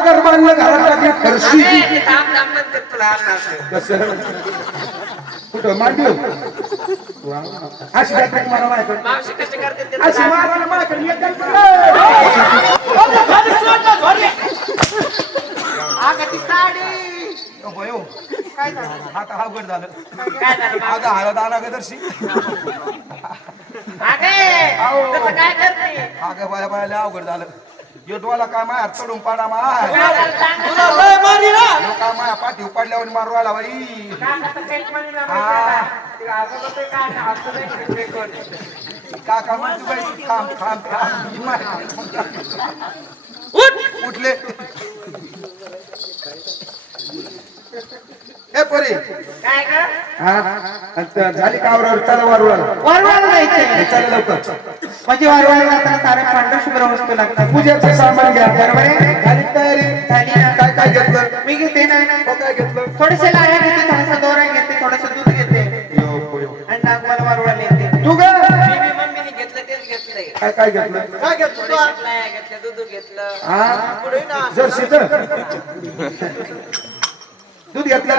घर बांधलं घरात टाकली फरशी. कसं कुठं? मांडू अशी बॅटरी मला माहिती? मारायला माझ्याकडे काय झालं? आता? आता हळद अगे बाया अवघड झालं. यो डोला काय माया चढून पाडा माय? तुला लय मारी ना? यो काय माया पाठी पडल्यावर मारू आला बाई. काका म्हणतो बाई थांब थांब थांब. उठ. उठले. ए परी. काय हा? झाली का आवरावर चला वारुळाला. वरवाला जायचंय. चला लवकर. म्हणजे वरवाला जाताना सारे पांढर शुभ्र वस्तू लागतात. पूजेचं सामान घ्या. बरोबर आहे? झाली तयारी. झाली ना? काय काय घेतलं? मी घेते ना. हो काय घेतलं? थोडेसे लाया घेते थोडासा दोरा घेते थोडस दूध घेते. यो, यो. आणि नागवाला वरवाला येते तू ग मी मम्मीने घेतलं तेच घेतलंय. काय काय घेतलं? काय घेतलं? घेतल्या दूध घेतलं. हा दूध घेतलं?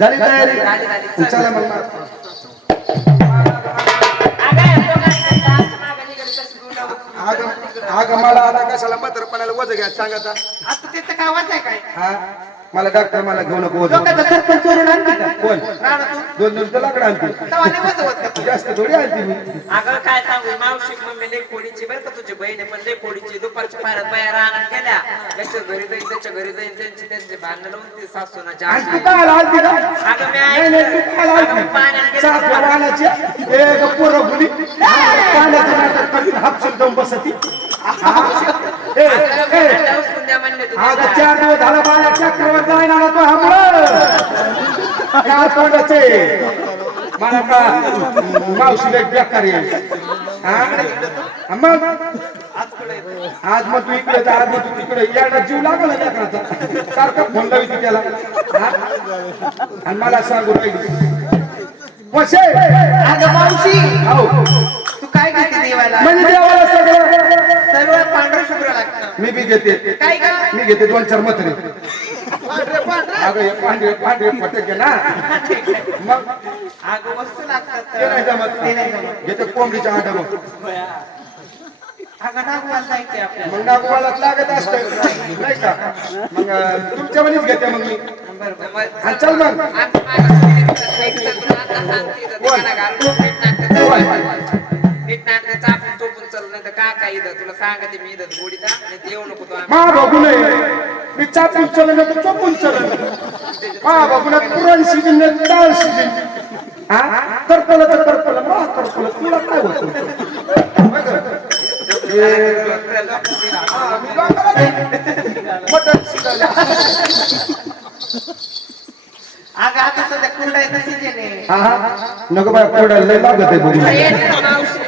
झाली तयारी? झाली, झाली. चला मग अगं अगं मला आता कशाला म्हातारपणाला वज घ्या सांग आता. आता त्याचं गावाच आहे काय? हा? मला डॉक्टर मला घेऊ नको वजन लोकांचा सरपंच चोरून आणते का कोण? दोन दोन तर लाकडं आणते? जास्त थोडी आणते मी. अगं काय सांगू मावशी मम्मी लई खोडीची बरं का तुझी बहीण आहे पण लई खोडीची दुपारच्या बाया रानात गेल्या. त्याच्या घरी जाईन त्याच्या घरी जाईन त्यांची त्यांचे भांडण लावून ती सासूनाच्या काय का? अगं मी नाही नाही काय पोरं पाण्याचं नाटक करते हापसून जाऊन बसती. ए, चार दिवस झाला बाळा चक्रावर जाईन आला तो हमळ काय तोंडाचे मला का? मावशी बेकार? मग? आज मग तू इकडे जा आज मग तू तिकडे यायला जीव लागला लेकराचा सारखा फोन लावी त्याला? आणि मला सांगू राहिली. वशे अगं मावशी हो तू काय घेते देवाला? म्हणजे देवाला मी बी घेते. काय मी घेते दोन चार मथरे. अगं हे पांढरे पांढरे फटके ना. मग? अगं वस्तू लागतात. ते नाही जमत. ते नाही जमत. घेते कोंबडीच्या आटा मग अगं नागवाला जायचंय आपल्याला. मग नागोबाला लागत असतं नाही का? मग अं, तुमच्या मनीच घेते मग मी. हा, चल मग. तुला सांगते मी इथं आणि देऊ नको तू आम्ही. मा बघू नये मी चापून चलन तर चोपून चलन. मा बघू नये पुरण शिजन डाळ शिजन हा? करपलं तर करपलं मा करपलं तुला काय होतं? मटण शिजायला अगं आता सध्या कुरडा आहे तशीच आहे रे. हा हा. नको बाय कोरडा लय लागत आहे बघू मावशी.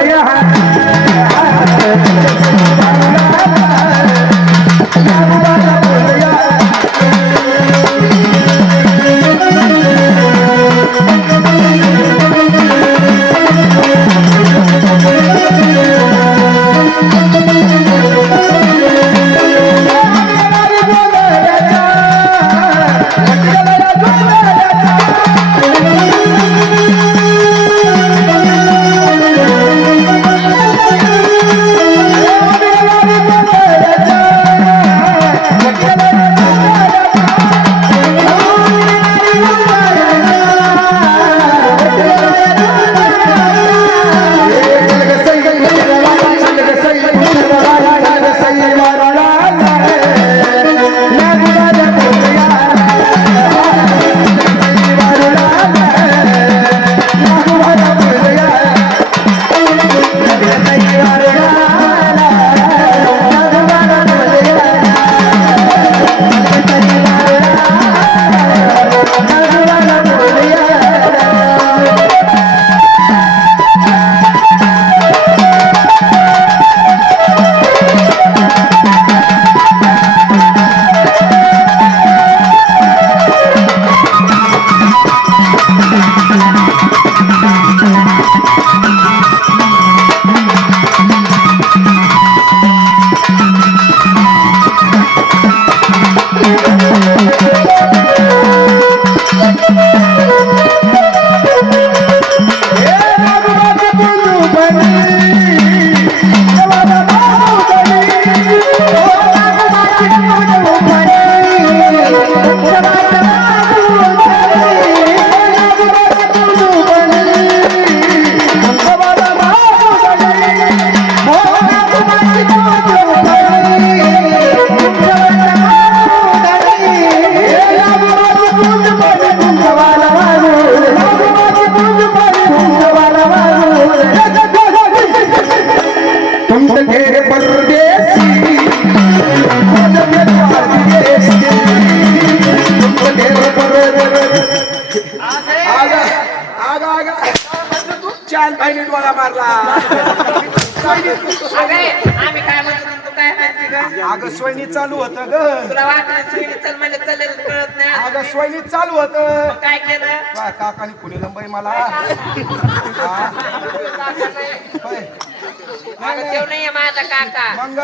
I'm आग चार बहिणी डोळा मारला. अगे आम्ही काय म्हणतो तू काय अगं सोयनी चालू होत ग. तुला वाटलं सुईने चल म्हणजे चालेल कळत नाही. अगं. सोयनी चालू होत. काय केलं? काकाने कुणी लंबाई मला. हा? होय. अगं तेव नाहीये माझा काका. मग